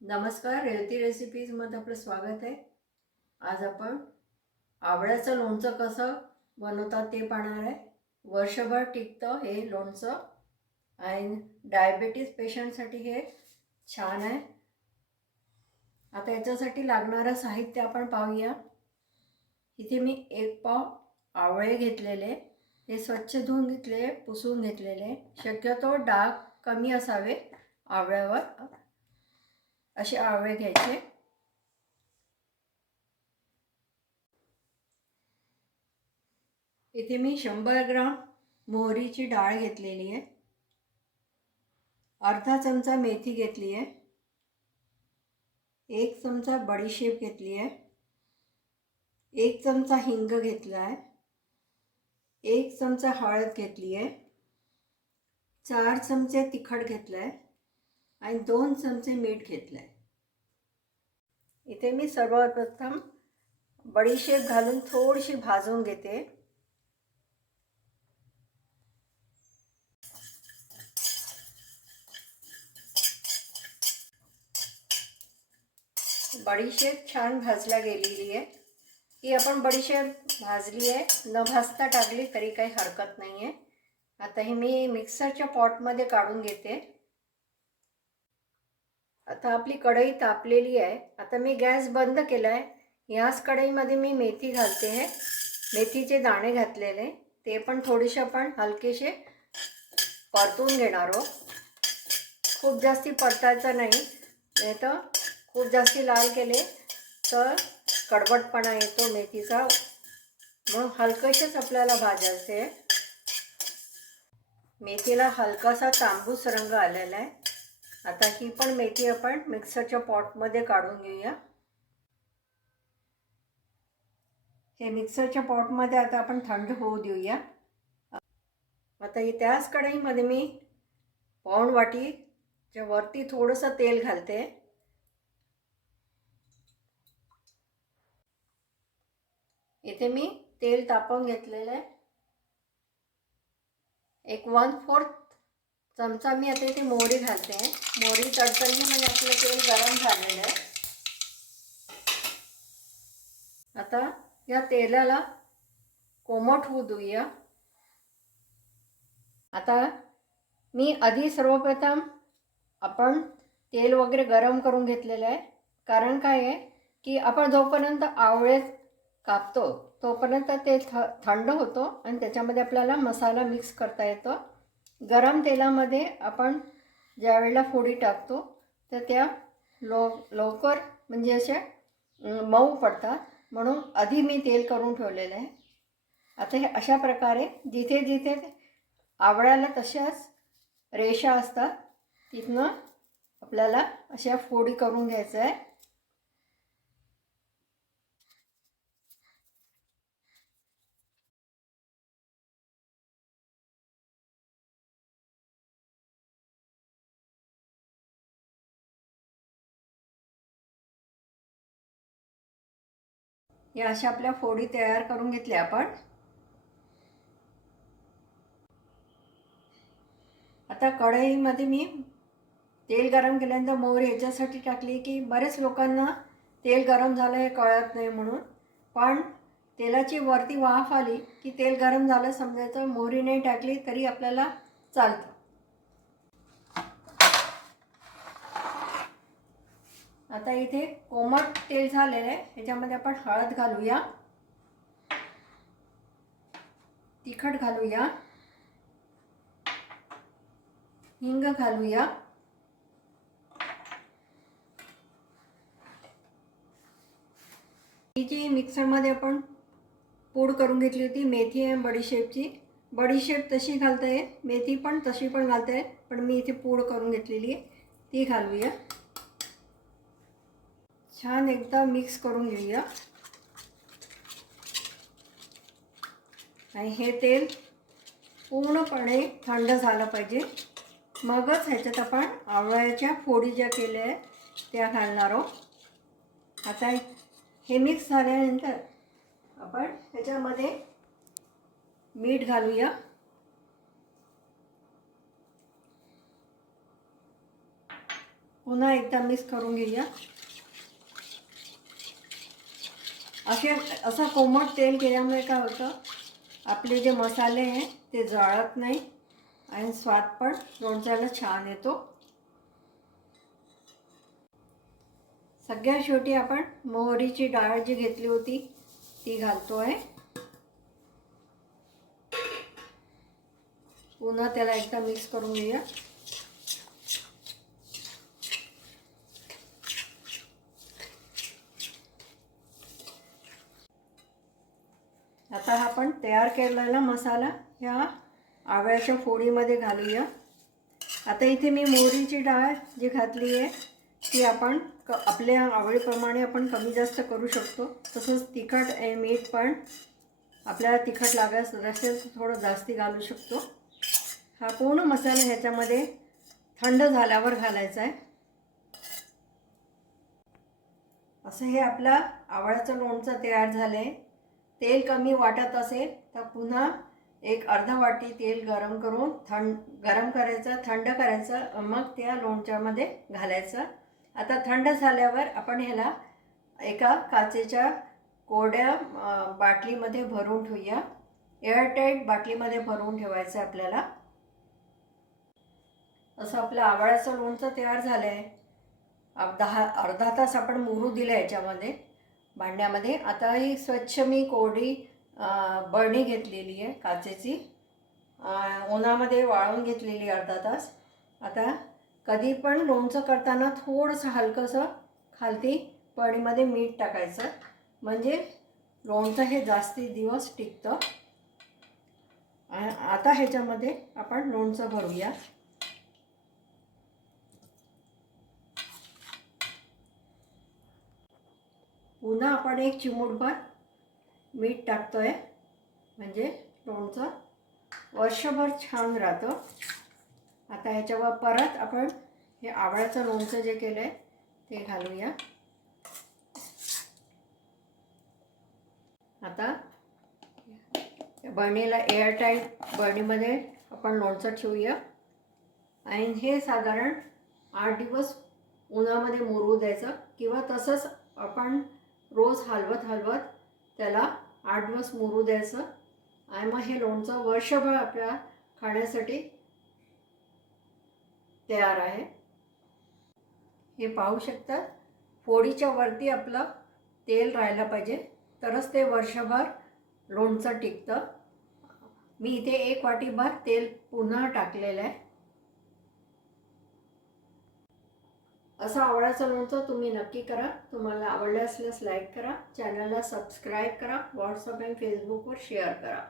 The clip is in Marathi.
नमस्कार रेवती रेसिपीजमध्ये आपलं स्वागत आहे. आज आपण आवळ्याचं लोणचं कसं बनवतात ते पाहणार आहे. वर्षभर टिकतं हे लोणचं आणि डायबेटीस पेशंटसाठी हे छान आहे. आता याच्यासाठी लागणारं साहित्य आपण पाहूया. इथे मी एक पाव आवळे घेतलेले हे स्वच्छ धुवून घेतले पुसून घेतलेले. शक्यतो डाग कमी असावे आवळ्यावर. असे आवळे घ्यायचे. इथे मी शंभर ग्राम मोहरीची डाळ घेतलेली आहे. अर्धा चमचा मेथी घेतली आहे. एक चमचा बडीशेप घेतली आहे. एक चमचा हिंग घेतला आहे. एक चमचा हळद घेतली आहे. चार चमचे तिखट घेतलं आहे. आणि दोन चमचे मीठ घेतलं आहे इथे मी सर्वप्रथम बडीशेप घालून थोडीशी भाजून घेते. बडीशेप छान भाजल्या गेलेली आहे. की आपण बडीशेप भाजली आहे. न भाजता टाकली तरी काही हरकत नाही आहे आता हे मी मिक्सरच्या पॉटमध्ये काढून घेते. आता आपली कढई तापलेली आहे. आता मी गॅस बंद केला आहे ह्याच कढईमध्ये मी मेथी घालते आहे. मेथीचे दाणे घातलेले ते पण थोडेसे आपण हलकेसे परतून घेणार आहोत. खूप जास्ती परतायचं नाही. नाही तर खूप जास्ती लाल केले तर कडवटपणा येतो मेथीचा. म्हणून हलकसेच आपल्याला भाजायचे मेथीला हलकासा तांबूस रंग आलेला आहे. आता ही पण मेथी आपण मिक्सरच्या पॉटमध्ये काढून घेऊया. हे मिक्सरच्या पॉटमध्ये आता आपण थंड होऊ देऊया. आता ही त्याच कढईमध्ये मी पाऊण वाटीच्या वरती थोडंसं तेल घालते. इथे मी तेल तापवून घेतलेलं आहे. एक वन फोर्थ चमचा मी आता इथे मोहरी घालते. मोहरी तडतडली म्हणजे आपलं तेल गरम झालेलं आहे. आता या तेलाला कोमट होऊ देऊया. आता मी आधी सर्वप्रथम आपण तेल वगैरे गरम करून घेतलेलं आहे. कारण काय आहे की आपण जोपर्यंत आवळे कापतो तोपर्यंत ते थ थंड होतो आणि त्याच्यामध्ये आपल्याला मसाला मिक्स करता येतो. गरम तेलामध्ये आपण ज्यावेळेला फोडी टाकतो तर त्या लव लवकर म्हणजे अशा मऊ पडतात. म्हणून आधी मी तेल करून ठेवलेलं आहे. आता हे अशा प्रकारे जिथे जिथे आवळ्याला तशाच रेषा असतात तिथनं आपल्याला अशा फोडी करून घ्यायचं आहे. या अशा आपल्या फोडी तयार करून घेतल्या आपण. आता कढईमध्ये मी तेल गरम केल्यानंतर मोहरी याच्यासाठी टाकली की बरेच लोकांना तेल गरम झालं हे कळत नाही म्हणून. पण तेलाची वरती वाफ आली की तेल गरम झालं समजायचं मोहरी नाही टाकली तरी आपल्याला चालतं. आता इथे कोमट तेल झालेलं आहे. ह्याच्यामध्ये आपण हळद घालूया. तिखट घालूया. हिंग घालूया. ही जी मिक्सरमध्ये आपण पूड करून घेतली होती मेथी आहे बडीशेपची बडीशेप तशी घालता येत मेथी पण तशी पण घालता येत पण मी इथे पूड करून घेतलेली आहे. ती घालूया. छान एकदा मिक्स करून घेऊया. आणि हे तेल पूर्णपणे थंड झालं पाहिजे. मगच ह्याच्यात आपण आवळ्याच्या फोडी ज्या केल्या आहेत त्या घालणार आहोत. आता हे मिक्स झाल्यानंतर आपण ह्याच्यामध्ये मीठ घालूया. पुन्हा एकदा मिक्स करून घेऊया. असे असं कोमट तेल केल्यामुळे काय होतं? आपले जे मसाले आहे ते जळत नाही आणि स्वाद पण लोणच्याला छान येतो. सगळ्यात शेवटी आपण मोहरीची डाळ जी घेतली होती ती घालतो आहे. पुन्हा त्याला एकदा मिक्स करून घेऊया. आता आपण तयार केलेला मसाला ह्या आवळ्याच्या फोडीमध्ये घालूया. आता इथे मी मोहरीची डाळ जी घातली आहे ती आपण क आपल्या आवडीप्रमाणे आपण कमी जास्त करू शकतो. तसंच तिखट आहे मीठ पण आपल्याला तिखट लागायच असेल तर थोडं जास्ती घालू शकतो. हा पूर्ण मसाला ह्याच्यामध्ये थंड झाल्यावर घालायचा आहे. असं हे आपला आवळ्याचं लोणचं तयार झालं आहे तेल कमी वाटत असेल तर पुन्हा एक अर्धा वाटी तेल गरम करून थंड गरम करायचं थंड करायचं मग त्या लोणच्यामध्ये घालायचं. आता थंड झाल्यावर आपण ह्याला एका काचेच्या कोड्या बाटलीमध्ये भरून ठेवूया. एअरटाईट बाटलीमध्ये भरून ठेवायचं आहे आपल्याला. असं आपलं आवळ्याचं लोणचं तयार झालं आहे दहा अर्धा तास आपण मुरू दिलं याच्यामध्ये. भांड्यामध्ये. आता ही स्वच्छ मी कोरडी बळणी बरणी घेतलेली आहे काचेची. उन्हामध्ये वाळवून घेतलेली अर्धा तास. आता कधी पण लोणचं करताना थोडंसं हलकंसं खालती पळणीमध्ये मीठ टाकायचं. म्हणजे लोणचं हे जास्ती दिवस टिकतं. आता ह्याच्यामध्ये आपण लोणचं भरूया. पुन्हा आपण एक चिमूटभर मीठ टाकतोय. म्हणजे लोणचं. वर्षभर छान राहतं. आता ह्याच्यावर परत आपण हे आवळ्याचं लोणचं जे केलं आहे ते घालूया. आता बर्णीला एअरटाईट बर्णीमध्ये आपण लोणचं ठेवूया. आणि हे साधारण आठ दिवस उन्हामध्ये मुरू द्यायचं. किंवा तसंच आपण रोज हलवत हलवत त्याला आठ दिवस मुरू द्यायचं. आणि मग हे लोणचं वर्षभर आपल्या खाण्यासाठी तयार आहे. हे पाहू शकतात फोडीच्या वरती आपलं तेल राहायला पाहिजे तरच ते वर्षभर लोणचं टिकतं. मी इथे एक वाटीभर तेल पुन्हा टाकलेलं आहे. असं आवडायचं लोणचं तुम्ही नक्की करा. तुम्हाला आवडलं असल्यास लाईक करा. चॅनलला सबस्क्राईब करा. व्हॉट्सअप आणि फेसबुकवर शेअर करा.